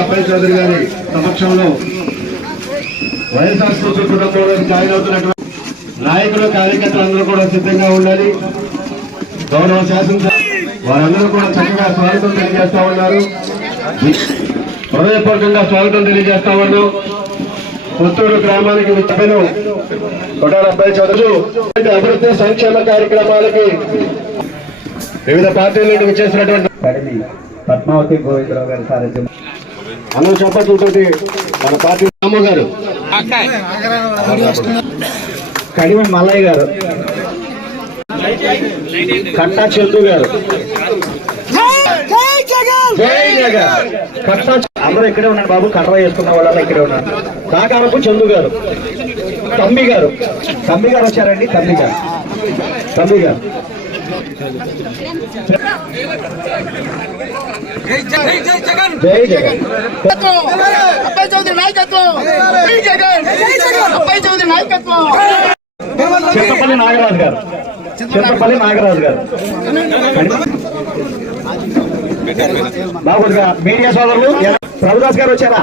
అబ్బాయి చౌదరి గారి సమక్షంలో వైఎస్ఆర్ కుటుంబంలో జాయిన్ అవుతున్నటువంటి నాయకులు కార్యకర్తలు అందరూ కూడా సిద్ధంగా ఉండాలి. గౌరవ శాసనసభ వారందరూ కూడా చక్కగా స్వాగతం తెలియజేస్తా ఉన్నారు. హృదయపూర్వకంగా స్వాగతం తెలియజేస్తా ఉన్నాం. పుత్తూరు గ్రామానికి విచ్చిన కొట్టాల అబ్బాయి చదువు అభివృద్ధి సంక్షేమ కార్యక్రమాలకి వివిధ పార్టీల నుండి విచ్చేసినటువంటి కడిమి పద్మావతి గోవిందరావు గారి సారథ్యం. అందరూ చప్పట్లతోటి మన పార్టీ రాము గారు. కడిమి మల్లయ్య గారు. కట్టా చందు గారు. జై జగన్! కట్టా అందరూ ఇక్కడే ఉన్నారు బాబు కర్ర వేసుకున్న వాళ్ళ ఇక్కడే ఉన్నారు. కాకారపు చందు గారు. తమ్మి గారు. తమ్మి గారు వచ్చారండి తమ్మి గారు. తమ్మి గారు. జై జగన్ అబ్బాయి చౌదరి నాయకత్వం జై జగన్ అబ్బాయి చౌదరి నాయకత్వం చింతపల్లి నాగరాజు గారు. చింతపల్లి నాగరాజు గారు. బాబుగా మీడియా సోదరులు ప్రభుదాస్ గారు వచ్చారా?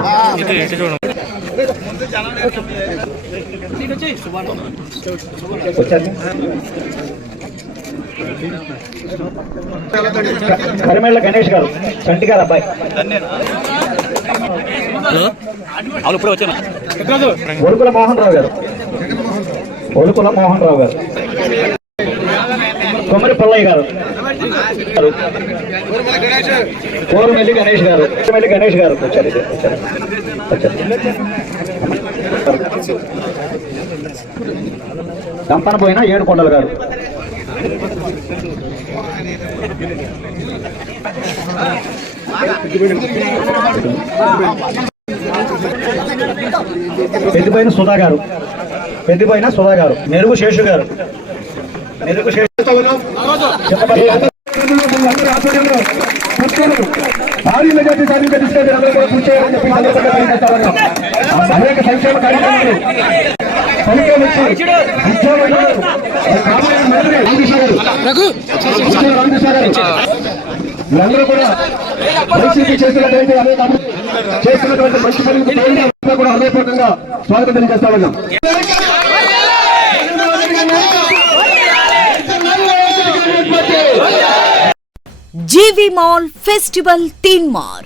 వచ్చారు. కరిమేళ్ళ గణేష్ గారు చంటి గారు అబ్బాయి. ఒడుకుల మోహన్ రావు గారు. ఒడుకుల మోహన్ రావు గారు. కొమ్మరి పుల్లయ్య గారు. కోరుమెల్లి గణేష్ గారు. కోరుమెల్లి గణేష్ గారు. వచ్చారు దంపన పోయిన ఏడు కొండలు గారు. పెద్దిపోయిన సుధా గారు. పెద్దిపోయిన సుధా గారు. మెరుగు శేషు గారు. మెరుగు శేషు భారీ మెజార్టీ సాధించే దిశగా మీరందరూ కూడా కృషి చేయాలని చెప్పి సందర్భంగా తెలియజేస్తా ఉన్నాం. అనేక సంక్షేమ కార్యక్రమాలు ఫలితం కూడా చేసినటువంటి అనేక మంచి కూడా హృదయపూర్వకంగా స్వాగతం తెలియజేస్తా ఉన్నాం జీవి మాల్ ఫెస్టివల్ తీన్ మార్